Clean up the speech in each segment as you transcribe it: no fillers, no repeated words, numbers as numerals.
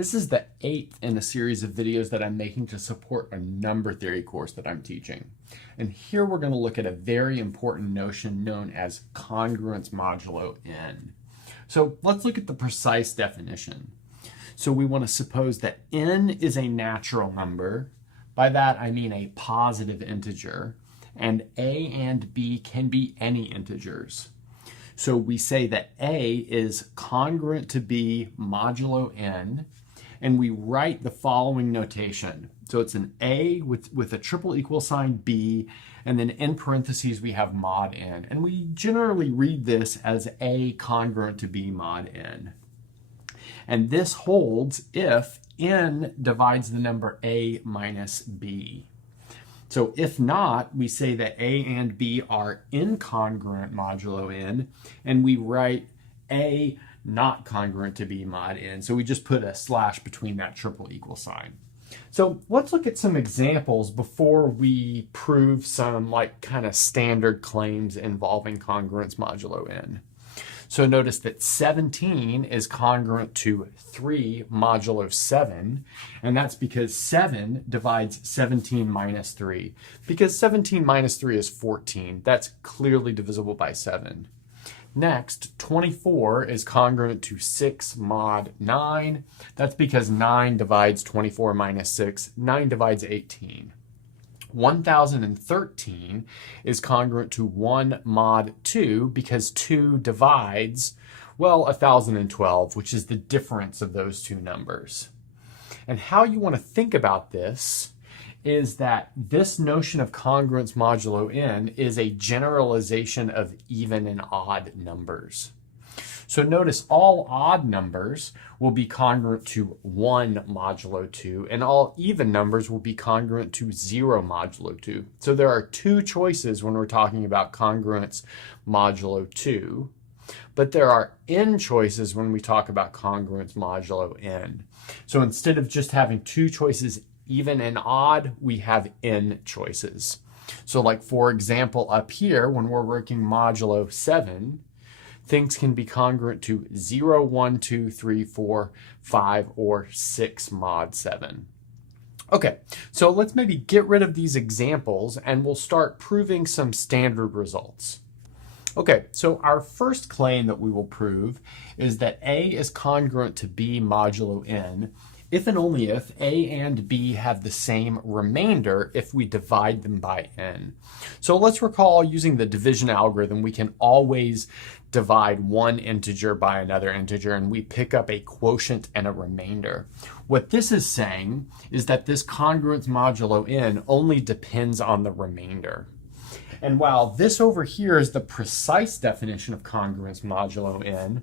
This is the 8th in a series of videos that I'm making to support a number theory course that I'm teaching. And here we're going to look at a very important notion known as congruence modulo n. So let's look at the precise definition. So we want to suppose that n is a natural number. By that I mean a positive integer, and a and b can be any integers. So we say that a is congruent to b modulo n, and we write the following notation. So it's an a with a triple equal sign b, and then in parentheses we have mod n. And we generally read this as a congruent to b mod n. And this holds if n divides the number a minus b. So if not, we say that a and b are incongruent modulo n, and we write a not congruent to b mod n. So we just put a slash between that triple equal sign. So let's look at some examples before we prove some kind of standard claims involving congruence modulo n. So notice that 17 is congruent to 3 modulo 7, and that's because 7 divides 17 minus 3. Because 17 minus 3 is 14, that's clearly divisible by 7. Next, 24 is congruent to 6 mod 9. That's because 9 divides 24 minus 6. 9 divides 18. 1013 is congruent to 1 mod 2 because 2 divides, well, 1012, which is the difference of those two numbers. And how you want to think about this is that this notion of congruence modulo n is a generalization of even and odd numbers. So notice all odd numbers will be congruent to 1 modulo 2, and all even numbers will be congruent to 0 modulo 2. So there are two choices when we're talking about congruence modulo 2, but there are n choices when we talk about congruence modulo n. So instead of just having two choices, even and odd, we have n choices. So like for example up here, when we're working modulo 7, things can be congruent to 0, 1, 2, 3, 4, 5, or 6 mod 7. Okay, so let's maybe get rid of these examples and we'll start proving some standard results. Okay, so our first claim that we will prove is that A is congruent to B modulo n if and only if A and B have the same remainder if we divide them by n. So let's recall using the division algorithm, we can always divide one integer by another integer and we pick up a quotient and a remainder. What this is saying is that this congruence modulo n only depends on the remainder. And while this over here is the precise definition of congruence modulo n,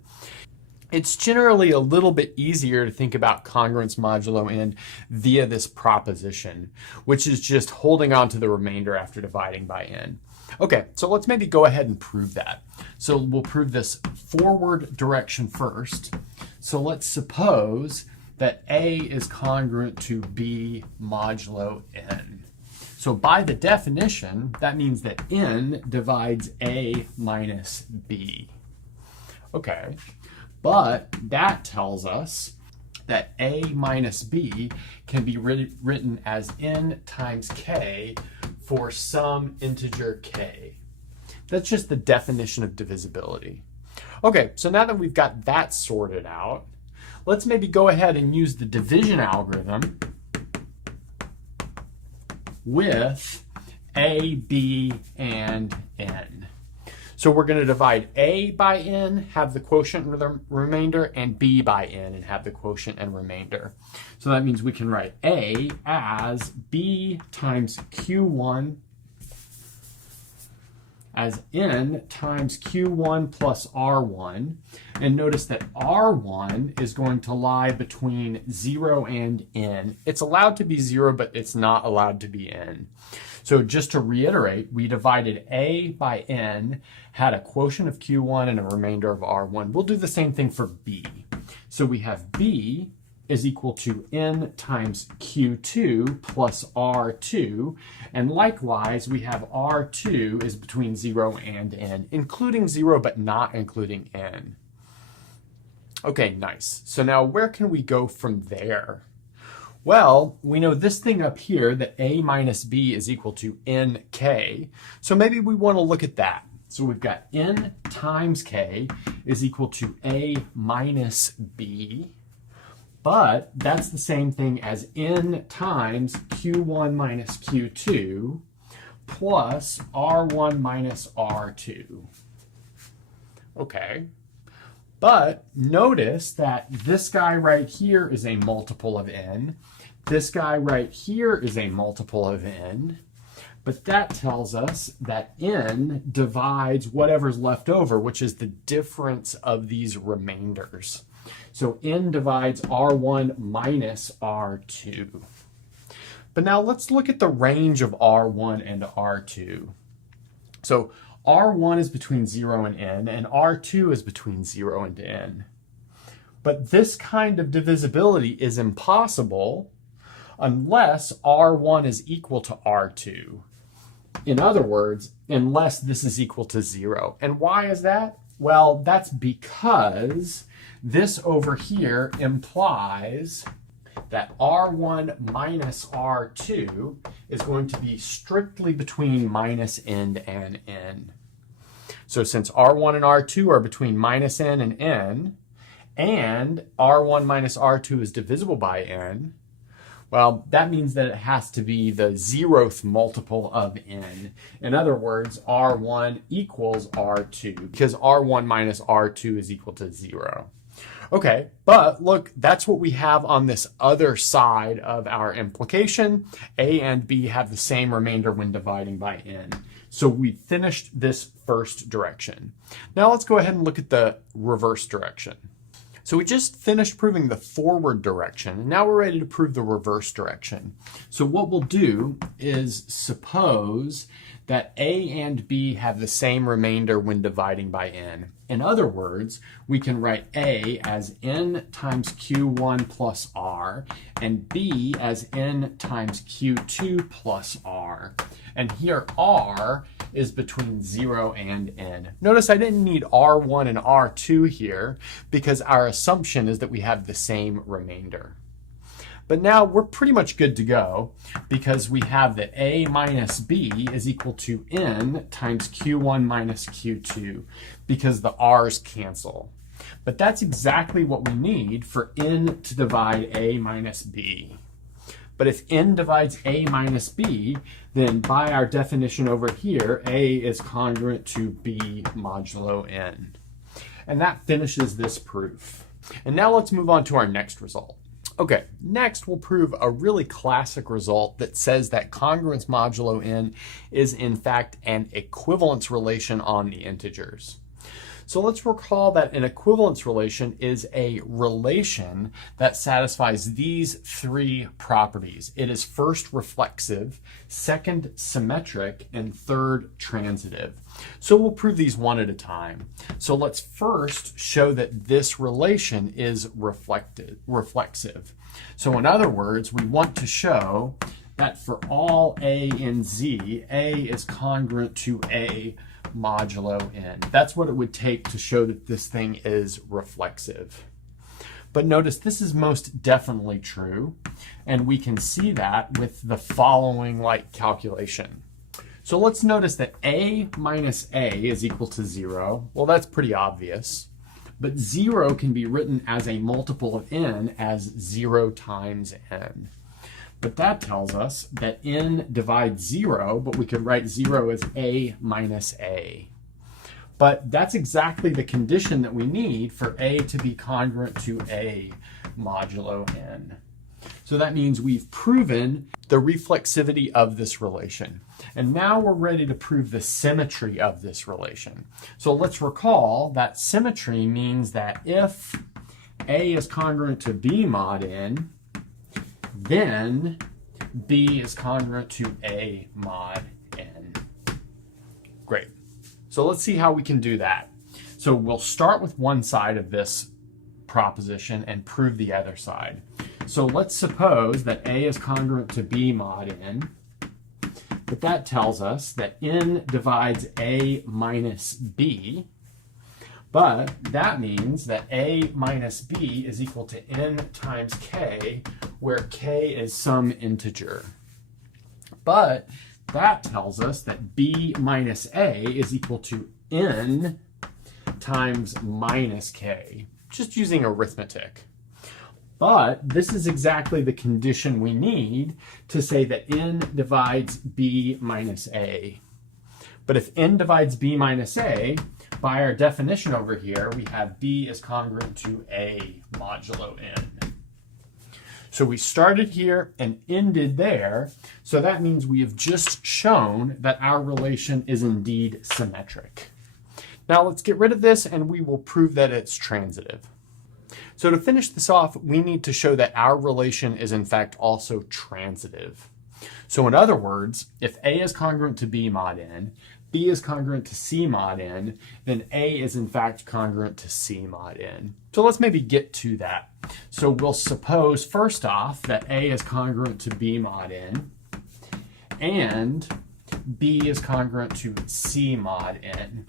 it's generally a little bit easier to think about congruence modulo n via this proposition, which is just holding on to the remainder after dividing by n. Okay, so let's maybe go ahead and prove that. So we'll prove this forward direction first. So let's suppose that A is congruent to B modulo n. So by the definition, that means that n divides A minus B. Okay. But that tells us that A minus B can be written as n times k for some integer k. That's just the definition of divisibility. Okay, so now that we've got that sorted out, let's maybe go ahead and use the division algorithm with A, B, and n. So we're going to divide A by n, have the quotient and the remainder, and B by n and have the quotient and remainder. So that means we can write A as B times Q1 as n times Q1 plus R1. And notice that R1 is going to lie between 0 and n. It's allowed to be 0, but it's not allowed to be n. So just to reiterate, we divided A by n, had a quotient of Q1 and a remainder of R1. We'll do the same thing for B. So we have B is equal to n times Q2 plus R2. And likewise, we have R2 is between 0 and n, including 0 but not including n. Okay, nice. So now where can we go from there? Well, we know this thing up here, that a minus b is equal to nk. So maybe we want to look at that. So we've got n times k is equal to a minus b. But that's the same thing as n times q1 minus q2 plus r1 minus r2. Okay. But notice that this guy right here is a multiple of n. This guy right here is a multiple of n. But that tells us that n divides whatever's left over, which is the difference of these remainders. So n divides r1 minus r2. But now let's look at the range of r1 and r2. So r1 is between 0 and n, and r2 is between 0 and n. But this kind of divisibility is impossible unless r1 is equal to r2. In other words, unless this is equal to 0. And why is that? Well, that's because this over here implies that r1 minus r2 is going to be strictly between minus n and n. So since r1 and r2 are between minus n and n, and r1 minus r2 is divisible by n, well, that means that it has to be the 0th multiple of n. In other words, r1 equals r2, because r1 minus r2 is equal to 0. Okay, but look, that's what we have on this other side of our implication. A and b have the same remainder when dividing by n. So we finished this first direction. Now let's go ahead and look at the reverse direction. So we just finished proving the forward direction, and now we're ready to prove the reverse direction. So what we'll do is suppose that a and b have the same remainder when dividing by n. In other words, we can write a as n times q1 plus r, and b as n times q2 plus r. And here r is between 0 and n. Notice I didn't need r1 and r2 here because our assumption is that we have the same remainder. But now we're pretty much good to go because we have that a minus b is equal to n times q1 minus q2 because the r's cancel. But that's exactly what we need for n to divide a minus b. But if n divides a minus b, then by our definition over here, a is congruent to b modulo n. And that finishes this proof. And now let's move on to our next result. Okay, next we'll prove a really classic result that says that congruence modulo n is in fact an equivalence relation on the integers. So let's recall that an equivalence relation is a relation that satisfies these three properties. It is first reflexive, second symmetric, and third transitive. So we'll prove these one at a time. So let's first show that this relation is reflexive. So in other words, we want to show that for all a in z, a is congruent to a modulo n. That's what it would take to show that this thing is reflexive. But notice this is most definitely true, and we can see that with the following calculation. So let's notice that a minus a is equal to 0. Well, that's pretty obvious. But 0 can be written as a multiple of n as 0 times n. But that tells us that n divides 0, but we could write 0 as a minus a. But that's exactly the condition that we need for a to be congruent to a modulo n. So that means we've proven the reflexivity of this relation. And now we're ready to prove the symmetry of this relation. So let's recall that symmetry means that if a is congruent to b mod n, then b is congruent to a mod n. Great. So let's see how we can do that. So we'll start with one side of this proposition and prove the other side. So let's suppose that a is congruent to b mod n, but that tells us that n divides a minus b, But that means that a minus b is equal to n times k, where k is some integer. But that tells us that b minus a is equal to n times minus k, just using arithmetic. But this is exactly the condition we need to say that n divides b minus a. But if n divides b minus a, by our definition over here, we have b is congruent to a modulo n. So we started here and ended there. So that means we have just shown that our relation is indeed symmetric. Now let's get rid of this and we will prove that it's transitive. So to finish this off, we need to show that our relation is in fact also transitive. So in other words, if a is congruent to b mod n, b is congruent to c mod n, then a is in fact congruent to c mod n. So let's maybe get to that. So we'll suppose first off that a is congruent to b mod n and b is congruent to c mod n.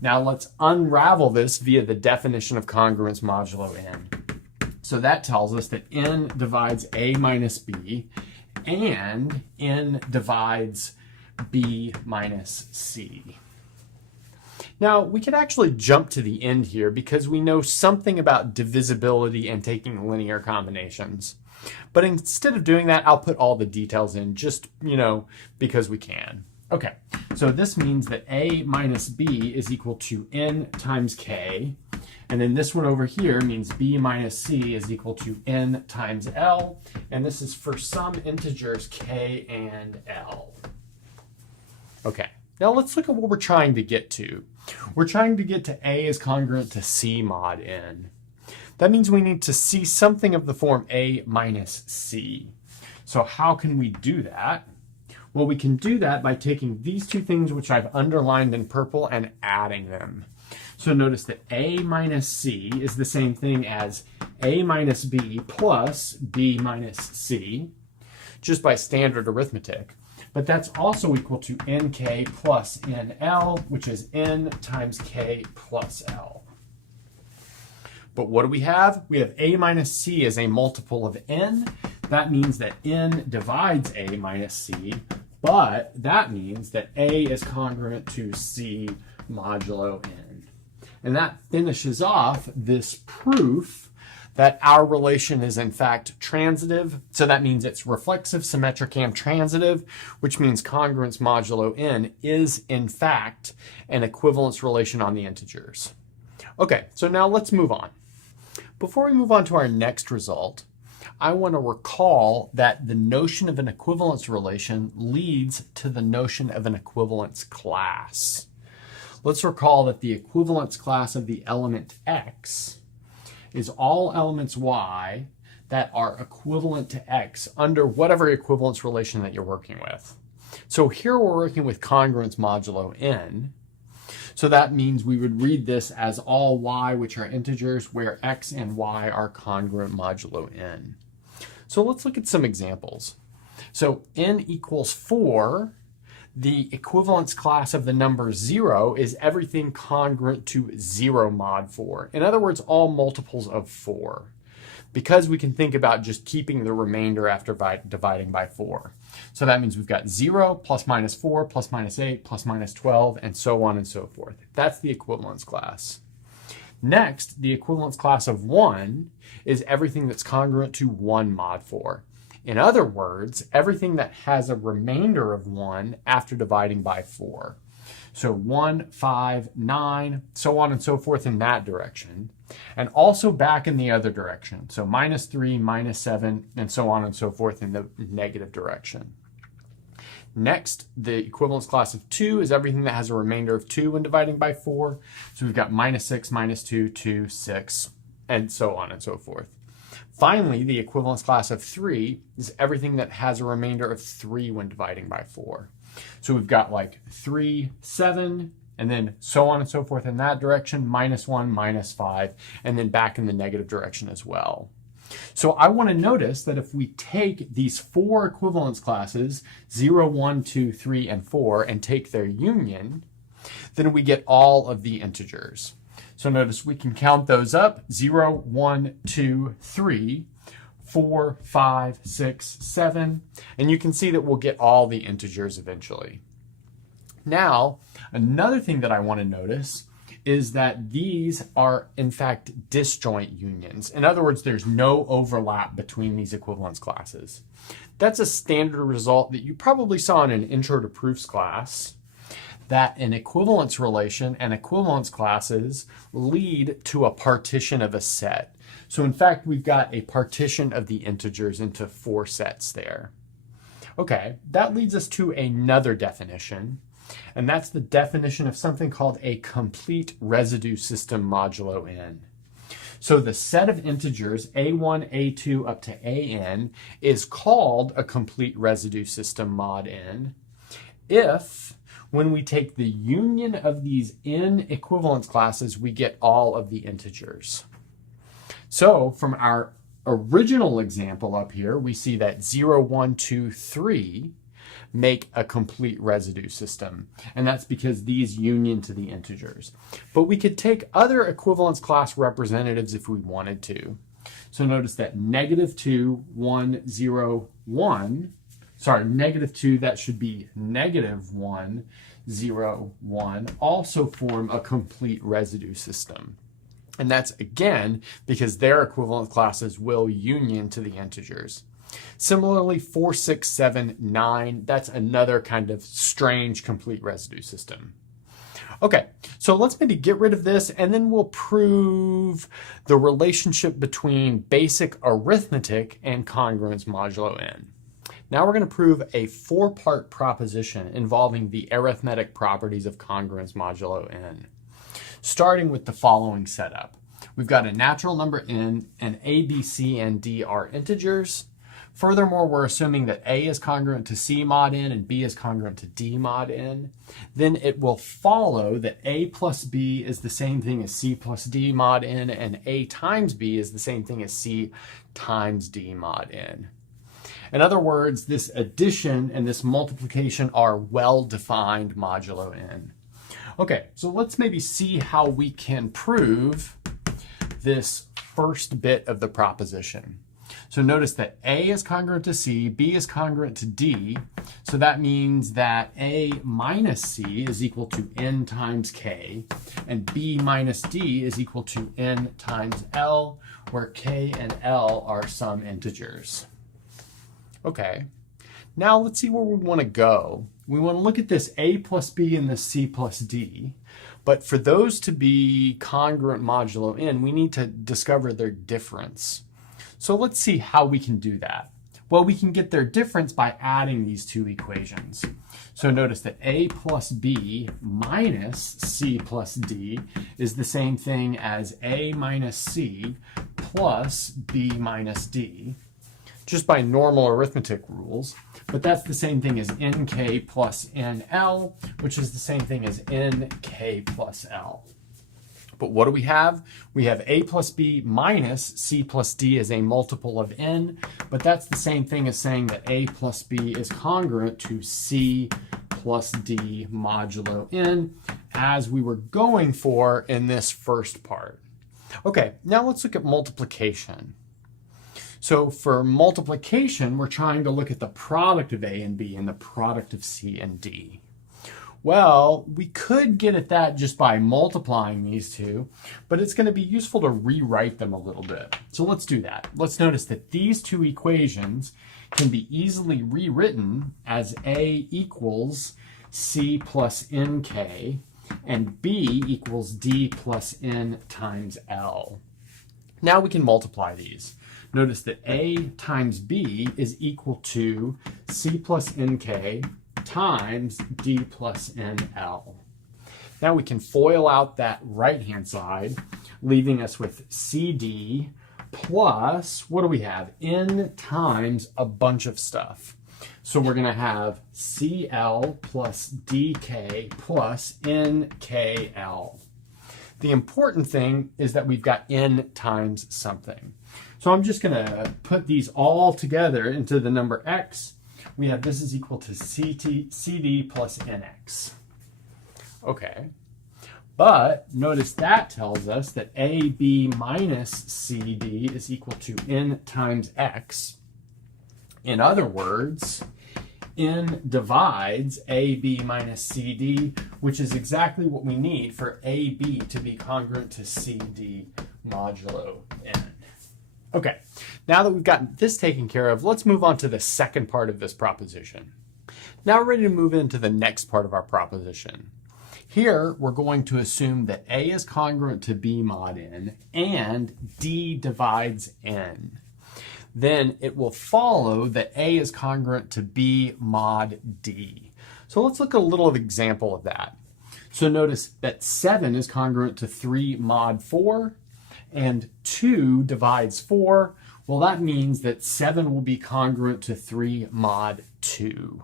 Now let's unravel this via the definition of congruence modulo n. So that tells us that n divides a minus b and n divides b minus c. Now we can actually jump to the end here because we know something about divisibility and taking linear combinations. But instead of doing that, I'll put all the details in just, because we can. Okay, so this means that a minus b is equal to n times k. And then this one over here means b minus c is equal to n times l. And this is for some integers k and l. Okay, now let's look at what we're trying to get to. We're trying to get to a is congruent to c mod n. That means we need to see something of the form a minus c. So how can we do that? Well, we can do that by taking these two things which I've underlined in purple and adding them. So notice that a minus c is the same thing as a minus b plus b minus c, just by standard arithmetic. But that's also equal to nk plus nl, which is n times k plus l. But what do we have? We have a minus c as a multiple of n. That means that n divides a minus c, but that means that a is congruent to c modulo n. And that finishes off this proof that our relation is in fact transitive. So that means it's reflexive, symmetric, and transitive, which means congruence modulo n is in fact an equivalence relation on the integers. Okay, so now let's move on. Before we move on to our next result, I want to recall that the notion of an equivalence relation leads to the notion of an equivalence class. Let's recall that the equivalence class of the element x is all elements y that are equivalent to x under whatever equivalence relation that you're working with. So here we're working with congruence modulo n. So that means we would read this as all y which are integers where x and y are congruent modulo n. So let's look at some examples. So n equals 4. The equivalence class of the number 0 is everything congruent to 0 mod 4. In other words, all multiples of 4. Because we can think about just keeping the remainder after dividing by 4. So that means we've got 0 plus minus 4 plus minus 8 plus minus 12 and so on and so forth. That's the equivalence class. Next, the equivalence class of 1 is everything that's congruent to 1 mod 4. In other words, everything that has a remainder of 1 after dividing by 4. So 1, 5, 9, so on and so forth in that direction. And also back in the other direction. So minus 3, minus 7, and so on and so forth in the negative direction. Next, the equivalence class of 2 is everything that has a remainder of 2 when dividing by 4. So we've got minus 6, minus 2, 2, 6, and so on and so forth. Finally, the equivalence class of 3 is everything that has a remainder of 3 when dividing by 4. So we've got like 3, 7, and then so on and so forth in that direction, minus 1, minus 5, and then back in the negative direction as well. So I want to notice that if we take these 4 equivalence classes, 0, 1, 2, 3, and 4, and take their union, then we get all of the integers. So notice we can count those up: 0, 1, 2, 3, 4, 5, 6, 7, and you can see that we'll get all the integers eventually. Now, another thing that I want to notice is that these are in fact disjoint unions. In other words, there's no overlap between these equivalence classes. That's a standard result that you probably saw in an Intro to Proofs class, that an equivalence relation and equivalence classes lead to a partition of a set. So in fact, we've got a partition of the integers into 4 sets there. Okay, that leads us to another definition, and that's the definition of something called a complete residue system modulo n. So the set of integers a1, a2 up to an is called a complete residue system mod n if, when we take the union of these n equivalence classes, we get all of the integers. So from our original example up here, we see that 0, 1, 2, 3 make a complete residue system. And that's because these union to the integers. But we could take other equivalence class representatives if we wanted to. So notice that -2, 1, 0, 1, sorry, -2, that should be -1, 0, 1, also form a complete residue system. And that's, again, because their equivalent classes will union to the integers. Similarly, 4, 6, 7, 9, that's another kind of strange complete residue system. Okay, so let's maybe get rid of this, and then we'll prove the relationship between basic arithmetic and congruence modulo n. Now we're going to prove a 4-part proposition involving the arithmetic properties of congruence modulo n. Starting with the following setup. We've got a natural number n, and a, b, c, and d are integers. Furthermore, we're assuming that a is congruent to c mod n and b is congruent to d mod n. Then it will follow that a plus b is the same thing as c plus d mod n, and a times b is the same thing as c times d mod n. In other words, this addition and this multiplication are well-defined modulo n. Okay, so let's maybe see how we can prove this first bit of the proposition. So notice that a is congruent to c, b is congruent to d, so that means that a minus c is equal to n times k, and b minus d is equal to n times l, where k and l are some integers. Okay, now let's see where we want to go. We want to look at this a plus b and this c plus d, but for those to be congruent modulo n, we need to discover their difference. So let's see how we can do that. Well, we can get their difference by adding these two equations. So notice that a plus b minus c plus d is the same thing as a minus c plus b minus d, just by normal arithmetic rules. But that's the same thing as nk plus nl, which is the same thing as nk plus l. But what do we have? We have a plus b minus c plus d as a multiple of n, but that's the same thing as saying that a plus b is congruent to c plus d modulo n, as we were going for in this first part. Okay, now let's look at multiplication. So for multiplication, we're trying to look at the product of a and b and the product of c and d. Well, we could get at that just by multiplying these two, but it's going to be useful to rewrite them a little bit. So let's do that. Let's notice that these two equations can be easily rewritten as a equals c plus nk and b equals d plus n times l. Now we can multiply these. Notice that a times b is equal to c plus nk times d plus nl. Now we can FOIL out that right-hand side, leaving us with cd plus, what do we have? N times a bunch of stuff. So we're going to have cl plus dk plus nkl. The important thing is that we've got n times something. So I'm just going to put these all together into the number x. We have this is equal to cd plus nx. Okay. But notice that tells us that AB minus CD is equal to n times x. In other words, n divides AB minus CD, which is exactly what we need for AB to be congruent to CD modulo n. Okay, now that we've gotten this taken care of, let's move on to the second part of this proposition. Now we're ready to move into the next part of our proposition. Here, we're going to assume that A is congruent to B mod n and D divides n. Then it will follow that A is congruent to B mod D. So let's look at a little example of that. So notice that 7 is congruent to 3 mod 4, and 2 divides 4. Well, that means that 7 will be congruent to 3 mod 2.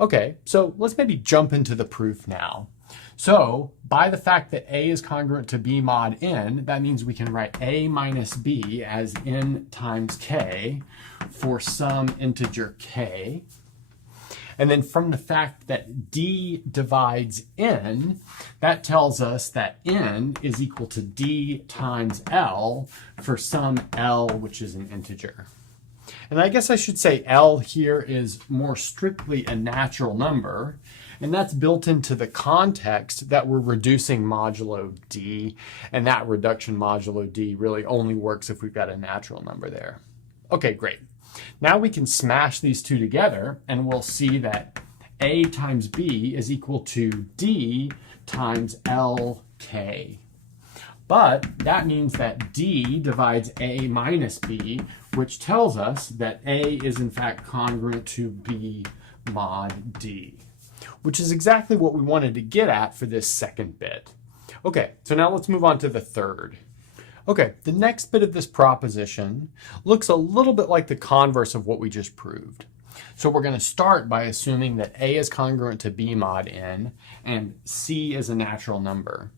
Okay, so let's maybe jump into the proof now. So by the fact that A is congruent to B mod n, that means we can write A minus B as n times k for some integer k. And then from the fact that D divides n, that tells us that n is equal to D times L for some L, which is an integer. And I guess I should say L here is more strictly a natural number, and that's built into the context that we're reducing modulo D, and that reduction modulo D really only works if we've got a natural number there. Okay, great. Now we can smash these two together, and we'll see that A times B is equal to D times LK. But that means that D divides A minus B, which tells us that A is in fact congruent to B mod D, which is exactly what we wanted to get at for this second bit. Okay, so now let's move on to the third. Okay, the next bit of this proposition looks a little bit like the converse of what we just proved. So we're going to start by assuming that A is congruent to B mod n and C is a natural number.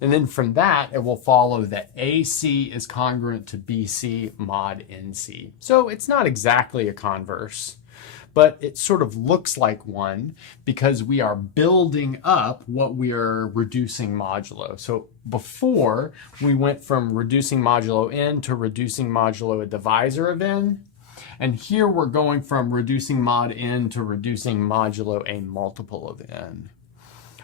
And then from that, it will follow that AC is congruent to BC mod NC. So it's not exactly a converse, but it sort of looks like one because we are building up what we are reducing modulo. So before, we went from reducing modulo n to reducing modulo a divisor of n. And here we're going from reducing mod n to reducing modulo a multiple of n.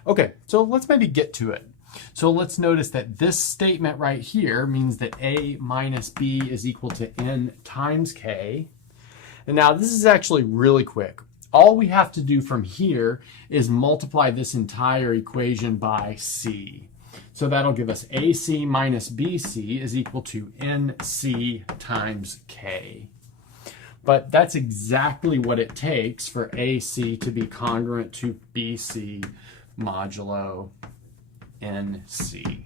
Okay, so let's maybe get to it. So let's notice that this statement right here means that A minus B is equal to n times k. And now this is actually really quick. All we have to do from here is multiply this entire equation by C. So that'll give us AC minus BC is equal to NC times K. But that's exactly what it takes for AC to be congruent to BC modulo NC.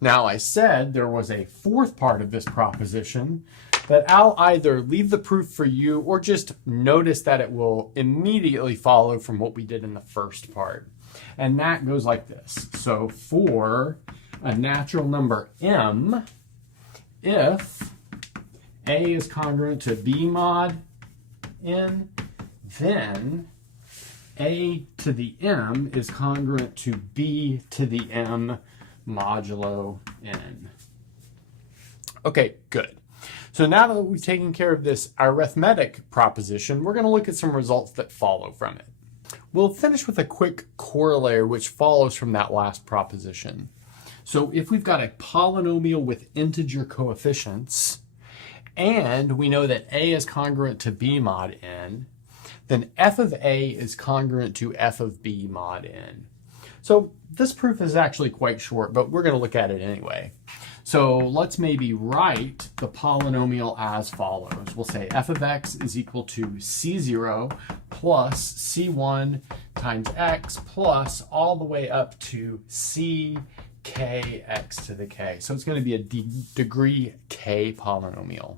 Now I said there was a fourth part of this proposition that I'll either leave the proof for you or just notice that it will immediately follow from what we did in the first part. And that goes like this. So for a natural number m, if A is congruent to B mod n, then A to the m is congruent to B to the m modulo n. Okay, good. So now that we've taken care of this arithmetic proposition, we're going to look at some results that follow from it. We'll finish with a quick corollary which follows from that last proposition. So if we've got a polynomial with integer coefficients, and we know that A is congruent to B mod n, then f of A is congruent to f of B mod n. So this proof is actually quite short, but we're going to look at it anyway. So let's maybe write the polynomial as follows. We'll say f of x is equal to c0 plus c1 times x plus all the way up to c k x to the k. So it's going to be a degree k polynomial.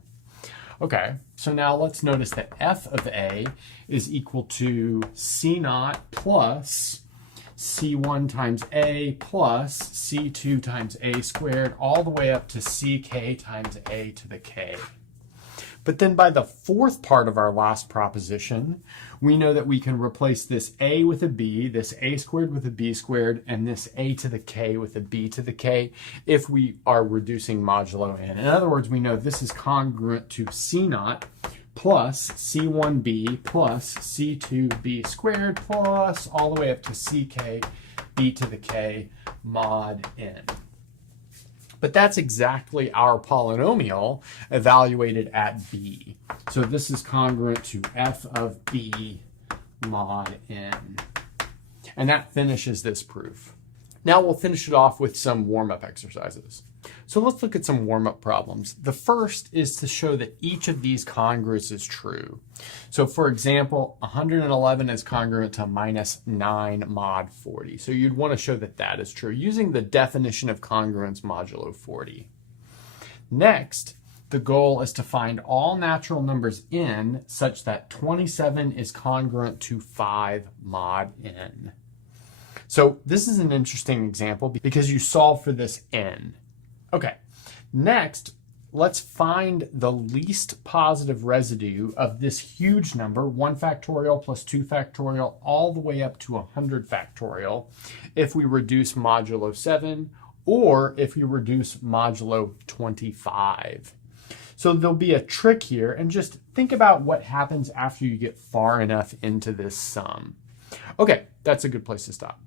Okay, so now let's notice that f of A is equal to c0 plus c1 times a plus c2 times a squared all the way up to ck times a to the k. But then by the fourth part of our last proposition, we know that we can replace this a with a b, this a squared with a b squared, and this a to the k with a b to the k if we are reducing modulo n. In other words, we know this is congruent to c naught plus c1b plus c2b squared plus all the way up to ck b to the k mod n. But that's exactly our polynomial evaluated at b. So this is congruent to f of b mod n. And that finishes this proof. Now we'll finish it off with some warm-up exercises. So let's look at some warm-up problems. The first is to show that each of these congruents is true. So for example, 111 is congruent to minus 9 mod 40. So you'd want to show that that is true using the definition of congruence modulo 40. Next, the goal is to find all natural numbers n such that 27 is congruent to 5 mod n. So this is an interesting example because you solve for this n. Okay, next, let's find the least positive residue of this huge number, 1 factorial plus 2 factorial, all the way up to 100 factorial, if we reduce modulo 7 or if we reduce modulo 25. So there'll be a trick here, and just think about what happens after you get far enough into this sum. Okay, that's a good place to stop.